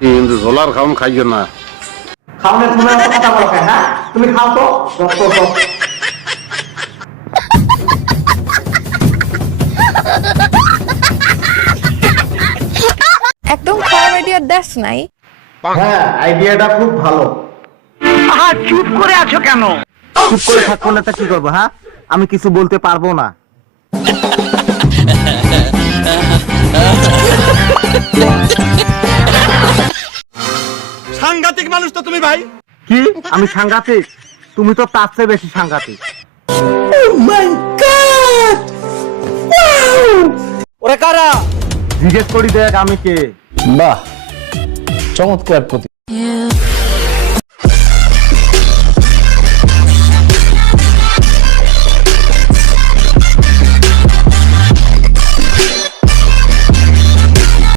কিন্তু ঝোলার খাওন খাইও না। খাওনের সময় অত কথা বলো কেন? হ্যাঁ, তুমি খাও তো। একদম খারাপ আইডিয়া দেশ নাই। হ্যাঁ, আইডিয়াটা খুব ভালো। চুপ করে আছো কেন? চুপ করে থাকবো না তা কি করবো? হ্যাঁ, আমি কিছু বলতে পারবো না। সাংঘাতিক মানুষ তো তুমি ভাই। কি আমি সাংঘাতিক? তুমি তো তার চেয়ে বেশি সাংঘাতিক। ওরে কারা? জিজ্ঞেস করি দেখ আমি কে। বাহ, চমৎকার প্রতি।